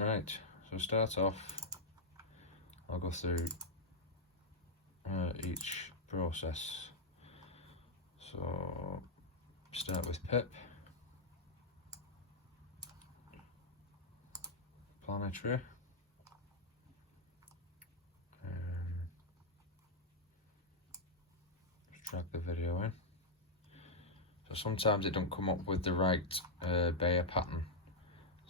Right, so start off, I'll go through each process. So start with PIPP, planetary, just drag the video in. So sometimes it don't come up with the right Bayer pattern.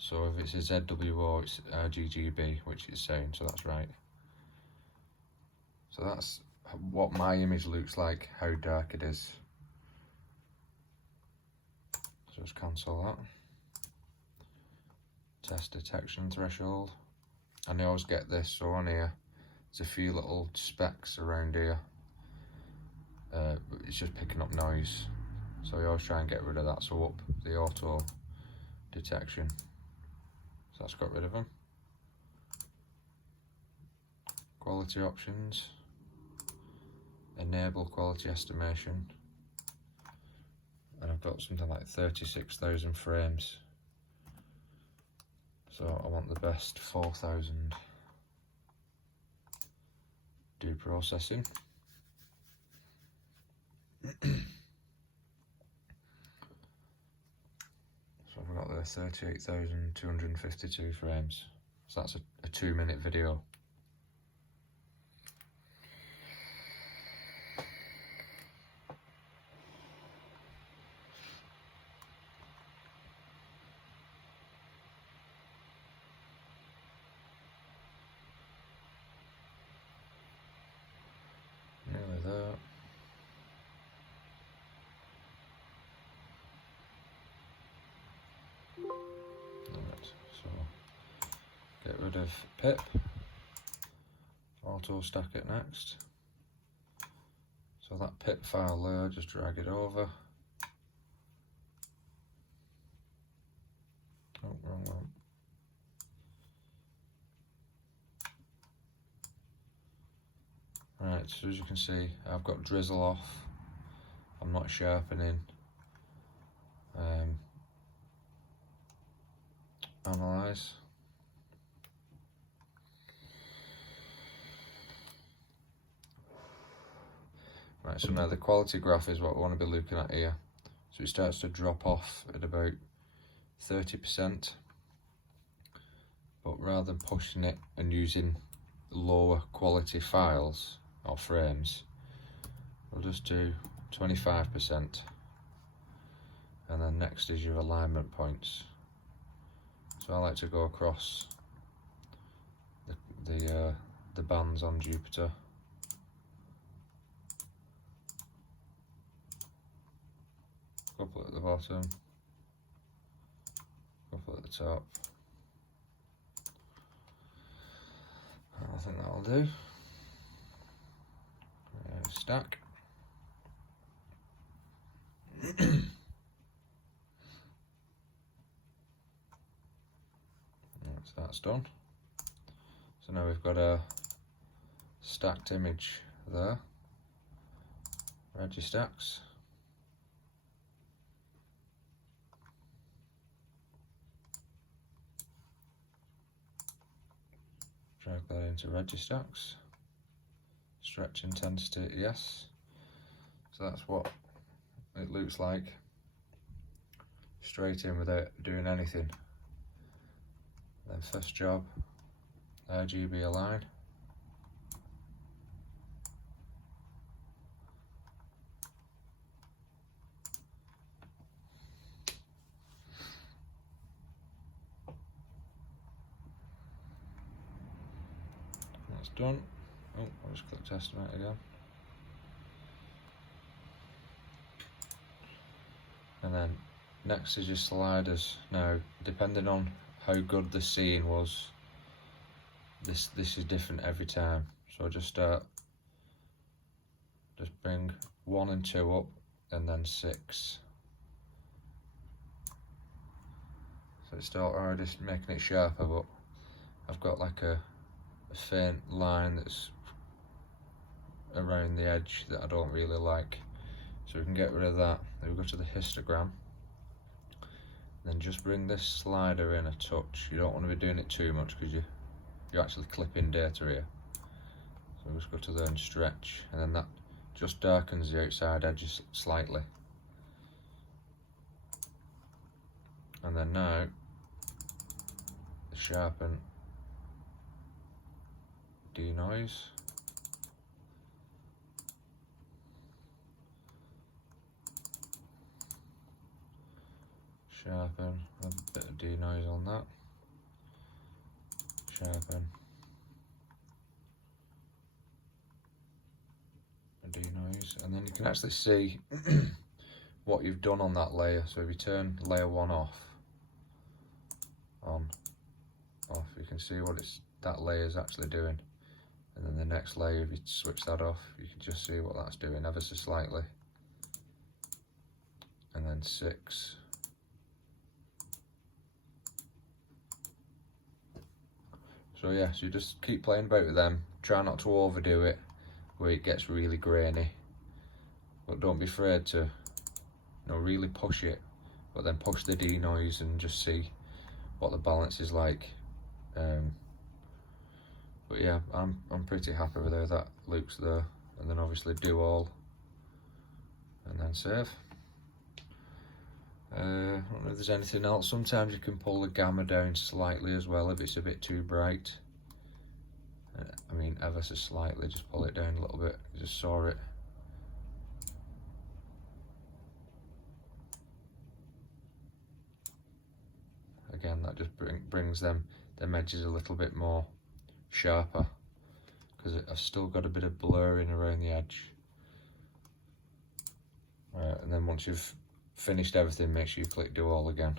So if it's a ZWO, it's RGGB, which it's saying, so that's right. So that's what my image looks like, how dark it is. So just cancel that. Test detection threshold. And I always get this, so on here, there's a few little specks around here. But it's just picking up noise. So I always try and get rid of that, so up the auto detection. So that's got rid of them. Quality options. Enable quality estimation. And I've got something like 36,000 frames. So I want the best 4,000. Do processing. So I've got the 38,252 frames. So that's a 2-minute video. Nearly there. Get rid of PIPP, AutoStakkert next. So that PIPP file there, just drag it over. Oh, wrong one. Right, so as you can see, I've got drizzle off. I'm not sharpening. Analyze. Right, so now the quality graph is what we want to be looking at here. So it starts to drop off at about 30%. But rather than pushing it and using lower quality files or frames, we'll just do 25%. And then next is your alignment points. So I like to go across the bands on Jupiter. Couple at the bottom, couple at the top. I think that'll do. Stack. So that's done. So now we've got a stacked image there. RegiStax. Drag that into RegiStax. Stretch intensity, yes. So that's what it looks like straight in without doing anything. Then first job, RGB align. That's done. Oh, I'll just click estimate again. And then next is your sliders. Now, depending on how good the scene was, this is different every time. So just bring 1 and 2 up, and then 6. So it's still already making it sharper, but I've got like a faint line that's around the edge that I don't really like. So we can get rid of that. Then we go to the histogram. then just bring this slider in a touch. You don't want to be doing it too much because you're actually clipping data here. So just go to there and stretch, and then that just darkens the outside edges slightly. And then now sharpen denoise. Sharpen, a bit of denoise on that. Sharpen. A denoise, and then you can actually see what you've done on that layer. So if you turn layer 1 off, you can see what that layer is actually doing. And then the next layer, if you switch that off, you can just see what that's doing ever so slightly. And then 6. So yeah, so you just keep playing about with them. Try not to overdo it where it gets really grainy, but don't be afraid to, really push it, but then push the denoise and just see what the balance is like. But yeah, I'm pretty happy with how that looks there. And then obviously do all, and then save. I don't know if there's anything else. Sometimes you can pull the gamma down slightly as well if it's a bit too bright. I mean, ever so slightly, just pull it down a little bit, just saw it. Again, that just brings them edges a little bit more sharper, because I've still got a bit of blurring around the edge. And then once you've finished everything, make sure you click do all again.